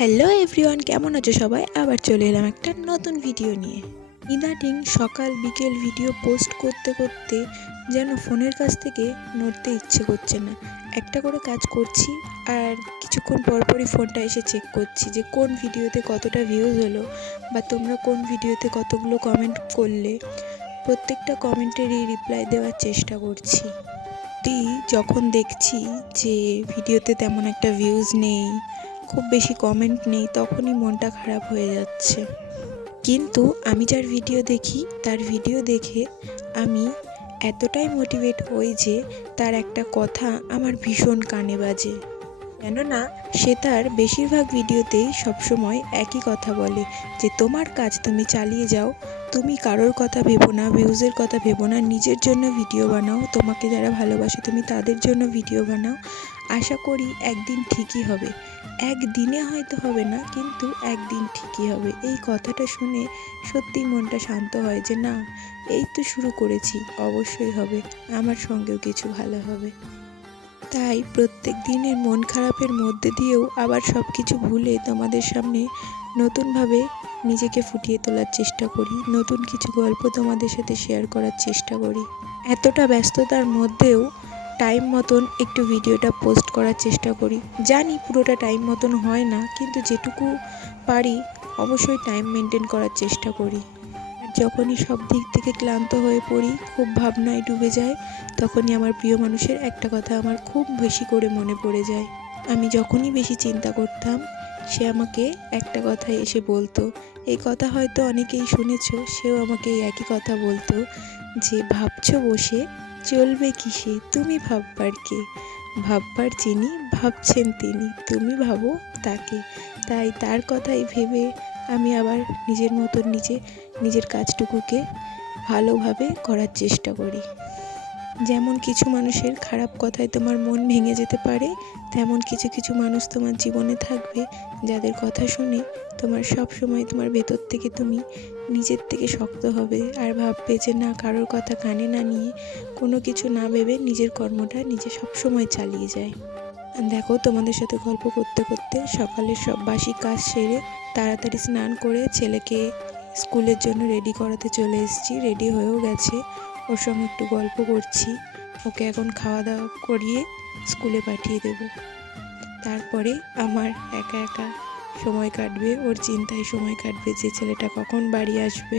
Hello everyone, কেমন আছো সবাই? আবার চলে এলাম একটা নতুন ভিডিও নিয়ে। ইদানিং সকাল বিকেল ভিডিও পোস্ট করতে করতে যেন ফোনের কাছ থেকে নড়তে ইচ্ছে করছে না। একটা করে কাজ করছি আর কিছুক্ষণ পরপরই ফোনটা এসে চেক করছি যে কোন ভিডিওতে কতটা ভিউজ হলো বা তোমরা কোন ভিডিওতে কতগুলো কমেন্ট করলে। প্রত্যেকটা কমেন্টেরই রিপ্লাই দেওয়ার চেষ্টা করছি। যখন দেখছি যে ভিডিওতে তেমন একটা ভিউজ নেই, খুব বেশি কমেন্ট নেই, তখনই মনটা খারাপ হয়ে যাচ্ছে। কিন্তু আমি যার ভিডিও দেখি তার ভিডিও দেখে আমি এতটাই মোটিভেট হই যে তার একটা কথা আমার ভীষণ কানে বাজে। কেননা সে তার বেশিরভাগ ভিডিওতেই সবসময় একই কথা বলে যে তোমার কাজ তুমি চালিয়ে যাও, তুমি কারোর কথা ভেবো না, ভিউজের কথা ভেবো না, নিজের জন্য ভিডিও বানাও, তোমাকে যারা ভালোবাসে তুমি তাদের জন্য ভিডিও বানাও। আশা করি একদিন ঠিকই হবে। একদিনে হয়তো হবে না, কিন্তু একদিন ঠিকই হবে। এই কথাটা শুনে সত্যিই মনটা শান্ত হয় যে না, এই তো শুরু করেছি, অবশ্যই হবে, আমার সঙ্গেও কিছু ভালো হবে। তাই প্রত্যেক দিনের মন খারাপের মধ্যে দিয়েও আবার সব কিছু ভুলে তোমাদের সামনে নতুনভাবে নিজেকে ফুটিয়ে তোলার চেষ্টা করি, নতুন কিছু গল্প তোমাদের সাথে শেয়ার করার চেষ্টা করি। এতটা ব্যস্ততার মধ্যেও টাইম মতন একটু ভিডিওটা পোস্ট করার চেষ্টা করি। জানি পুরোটা টাইম মতন হয় না, কিন্তু যেটুকু পারি অবশ্যই টাইম মেনটেন করার চেষ্টা করি। আর যখনই সব দিক থেকে ক্লান্ত হয়ে পড়ি, খুব ভাবনায় ডুবে যায়, তখনই আমার প্রিয় মানুষের একটা কথা আমার খুব বেশি করে মনে পড়ে যায়। আমি যখনই বেশি চিন্তা করতাম, সে আমাকে একটা কথাই এসে বলতো। এই কথা হয়তো অনেকেই শুনেছো, সেও আমাকে এই একই কথা বলতো যে ভাবছো বসে চলবে কিসে, তুমি ভাববার কে, ভাববার যিনি ভাবছেন তিনি, তুমি ভাবো তাকে। তাই তার কথাই ভেবে আমি আবার নিজের মতন নিজের কাজটুকুকে ভালোভাবে করার চেষ্টা করি। যেমন কিছু মানুষের খারাপ কথায় তোমার মন ভেঙে যেতে পারে, তেমন কিছু কিছু মানুষ তোমার জীবনে থাকবে যাদের কথা শুনে তোমার সব সময় তোমার ভেতর থেকে তুমি নিজের থেকে শক্ত হবে আর ভাববে যে না, কারোর কথা কানে না নিয়ে, কোনো কিছু না ভেবে নিজের কর্মটা নিজে সব সময় চালিয়ে যায়। দেখো, তোমাদের সাথে গল্প করতে করতে সকালের সব বাসি কাজ সেরে তাড়াতাড়ি স্নান করে ছেলেকে স্কুলের জন্য রেডি করাতে চলে এসেছি। রেডি হয়েও গেছে, ওর সঙ্গে একটু গল্প করছি। ওকে এখন খাওয়া দাওয়া করিয়ে স্কুলে পাঠিয়ে দেব। তারপরে আমার একা একা সময় কাটবে, ওর চিন্তায় সময় কাটবে যে ছেলেটা কখন বাড়ি আসবে।